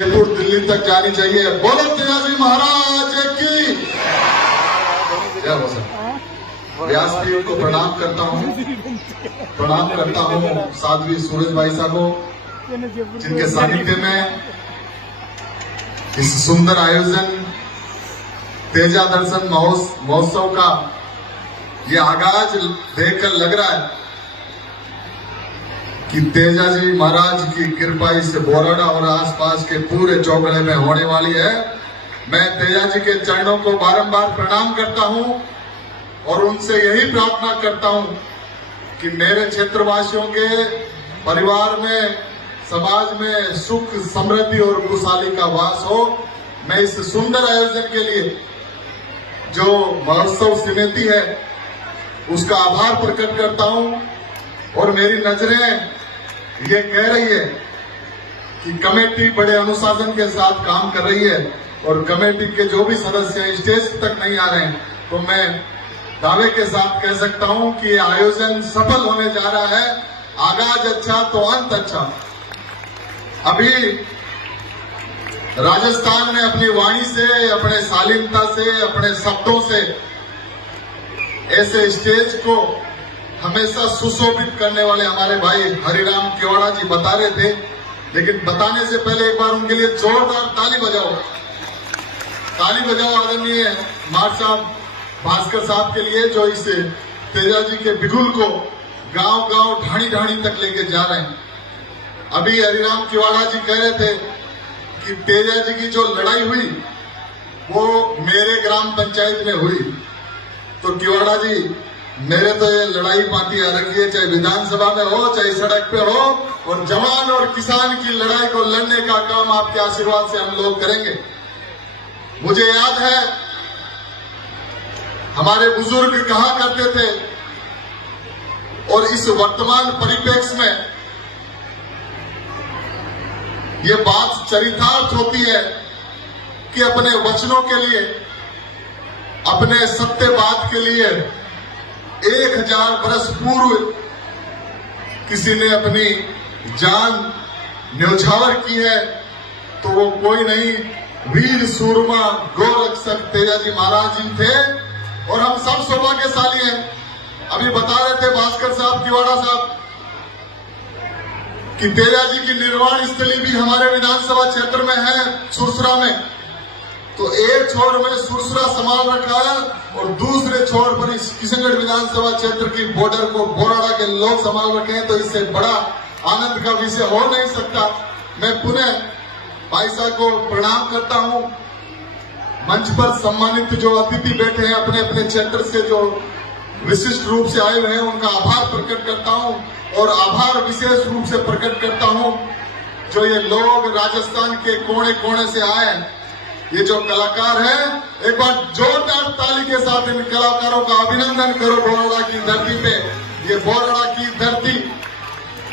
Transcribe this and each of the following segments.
जयपुर दिल्ली तक जानी चाहिए। बोलो तेजाजी महाराज की जय हो। सर व्यासपीठ को प्रणाम करता हूँ साध्वी सूरज भाई साहब को, जिनके सानिध्य में इस सुंदर आयोजन तेजा दर्शन महोत्सव का ये आगाज देखकर लग रहा है कि तेजाजी महाराज की कृपा इस बोराड़ा और आसपास के पूरे चौगड़े में होने वाली है। मैं तेजाजी के चरणों को बारंबार प्रणाम करता हूं और उनसे यही प्रार्थना करता हूं कि मेरे क्षेत्रवासियों के परिवार में, समाज में सुख, समृद्धि और खुशहाली का वास हो। मैं इस सुंदर आयोजन के लिए जो महोत्सव समिति है उसका आभार प्रकट करता हूं और मेरी नजरें ये कह रही है कि कमेटी बड़े अनुशासन के साथ काम कर रही है और कमेटी के जो भी सदस्य स्टेज तक नहीं आ रहे हैं, तो मैं दावे के साथ कह सकता हूं कि ये आयोजन सफल होने जा रहा है। आगाज अच्छा तो अंत अच्छा। अभी राजस्थान में अपनी वाणी से, अपने शालीनता से, अपने शब्दों से ऐसे स्टेज को हमेशा सुशोभित करने वाले हमारे भाई हरिराम किवाड़ा जी बता रहे थे, लेकिन बताने से पहले एक बार उनके लिए जोरदार ताली बजाओ आदरणीय मार साहब भास्कर साहब के लिए, जो इस तेजाजी के बिगुल को गांव गांव, ढाणी ढाणी तक लेके जा रहे हैं। अभी हरिराम किवाड़ा जी कह रहे थे कि तेजाजी की जो लड़ाई हुई वो मेरे ग्राम पंचायत में हुई। तो किवाड़ा जी, मेरे तो ये लड़ाई पार्टी आ रखी है, चाहे विधानसभा में हो, चाहे सड़क पे हो, और जवान और किसान की लड़ाई को लड़ने का काम आपके आशीर्वाद से हम लोग करेंगे। मुझे याद है हमारे बुजुर्ग कहा करते थे, और इस वर्तमान परिप्रेक्ष्य में ये बात चरितार्थ होती है कि अपने वचनों के लिए, अपने सत्यवाद के लिए 1000 बरस पूर्व किसी ने अपनी जान न्यौछावर की है, तो वो कोई नहीं, वीर सूरमा गोरक्षक तेजाजी महाराज जी थे। और हम सब सौभाग्यशाली हैं। अभी बता रहे थे भास्कर साहब, किवाड़ा साहब, कि तेजाजी की निर्वाण स्थली भी हमारे विधानसभा क्षेत्र में है, सुरसरा में। तो एक छोर में सुरसरा संभाल रखा है और दूसरे छोर पर इस किशनगढ़ विधानसभा क्षेत्र की बॉर्डर को बोराड़ा के लोग संभाल रखे हैं। तो इससे बड़ा आनंद का विषय हो नहीं सकता। मैं पुनः भाई साहब को प्रणाम करता हूं। मंच पर सम्मानित जो अतिथि बैठे हैं अपने अपने क्षेत्र से, जो विशिष्ट रूप से आए हुए हैं, उनका आभार प्रकट करता हूं। और आभार विशेष रूप से प्रकट करता हूं जो ये लोग राजस्थान के कोने कोने से आए हैं, ये जो कलाकार हैं। एक बार जोरदार ताली के साथ इन कलाकारों का अभिनंदन करो। बोराड़ा की धरती पे, ये बोराड़ा की धरती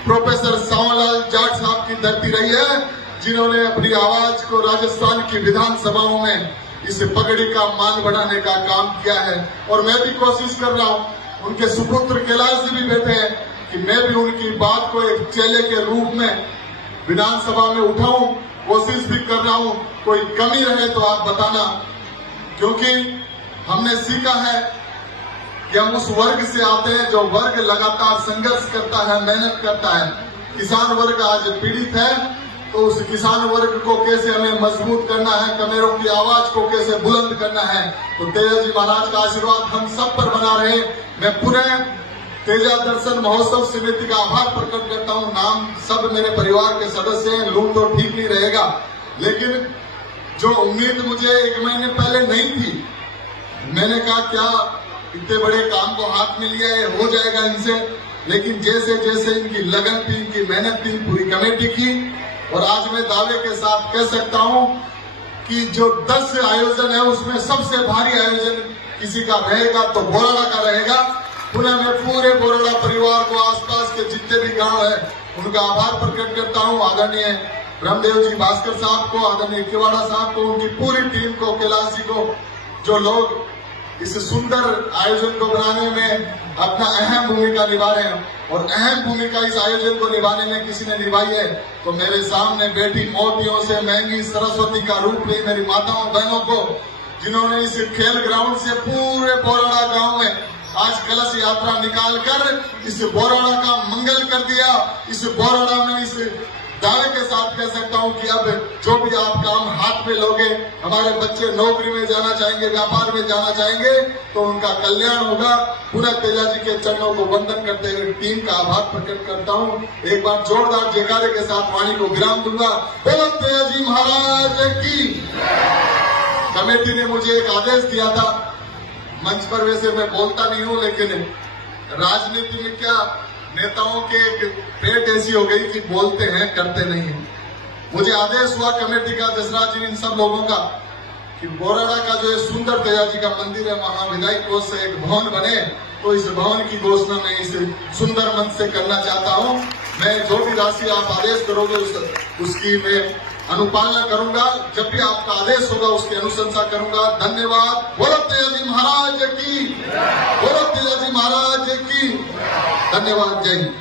प्रोफेसर सावनलाल जाट साहब की धरती रही है, जिन्होंने अपनी आवाज को राजस्थान की विधानसभाओं में इस पगड़ी का मान बढ़ाने का काम किया है। और मैं भी कोशिश कर रहा हूं, उनके सुपुत्र कैलाश जी भी बैठे हैं, कि मैं भी उनकी बात को एक चेले के रूप में विधानसभा में उठाऊं। कोशिश भी कर रहा हूं, कोई कमी रहे तो आप बताना, क्योंकि हमने सीखा है कि हम उस वर्ग से आते हैं जो वर्ग लगातार संघर्ष करता है, मेहनत करता है। किसान वर्ग आज पीड़ित है, तो उस किसान वर्ग को कैसे हमें मजबूत करना है, कमेरों की आवाज को कैसे बुलंद करना है। तो तेजाजी महाराज का आशीर्वाद हम सब पर बना रहे। मैं पुनः तेजा दर्शन महोत्सव समिति का आभार प्रकट करता हूं। नाम सब मेरे परिवार के सदस्य हैं, लूं तो ठीक नहीं रहेगा, लेकिन जो उम्मीद मुझे 1 महीने पहले नहीं थी, मैंने कहा क्या इतने बड़े काम को हाथ में लिया है, हो जाएगा इनसे। लेकिन जैसे जैसे इनकी लगन थी, इनकी मेहनत थी, पूरी कमेटी की, और आज मैं दावे के साथ कह सकता हूं कि जो 10 आयोजन है उसमें सबसे भारी आयोजन किसी का रहेगा तो बोराड़ा का रहेगा। पुनः मैं पूरे बोराड़ा परिवार को, आसपास के जितने भी गांव है, उनका आभार प्रकट करता हूं। आदरणीय ब्रह्मदेव जी भास्कर साहब को, आदरणीय किवाड़ा साहब को, उनकी पूरी टीम को, कैलाश जी को, जो लोग इस सुंदर आयोजन को बनाने में अपना अहम भूमिका निभा रहे हैं। और अहम भूमिका इस आयोजन को निभाने में किसी ने निभाई है तो मेरे सामने बैठी मोतियों से महंगी सरस्वती का रूप ली मेरी माताओं बहनों को, जिन्होंने इस खेल ग्राउंड से पूरे बोराड़ा गांव में आज कलश यात्रा निकालकर इस बोराड़ा का मंगल कर दिया। इस बोराड़ा में इस दावे के साथ कह सकता हूं कि अब जो भी आप काम हाथ में लोगे, हमारे बच्चे नौकरी में जाना चाहेंगे, व्यापार में जाना चाहेंगे तो उनका कल्याण होगा। पुनः तेजा जी के चरणों को वंदन करते हुए टीम का आभार प्रकट करता हूं। एक बार जोरदार जयकारे के साथ वाणी को विराम दूंगा। बोलो तेजा जी महाराज की। कमेटी ने मुझे एक आदेश दिया था, मंच पर वैसे मैं बोलता नहीं हूं, लेकिन राजनीति में क्या नेताओं के पेट ऐसी हो गई कि बोलते हैं करते नहीं हैं। मुझे आदेश हुआ कमेटी का, जसराज जी इन सब लोगों का, कि बोराड़ा का जो सुंदर तेजा जी का मंदिर है वहां विधायक कोष से एक भवन बने, तो इस भवन की घोषणा मैं इस सुंदर मंच से करना चाहता हूं। मैं जो भी राशि आप आदेश करोगे उसकी मैं अनुपालना करूंगा। जब भी आपका आदेश होगा उसकी अनुशंसा करूंगा। धन्यवाद। बोलो तेजा जी महाराज की। बोलो तेजा जी महाराज की। धन्यवाद। जय हिंद।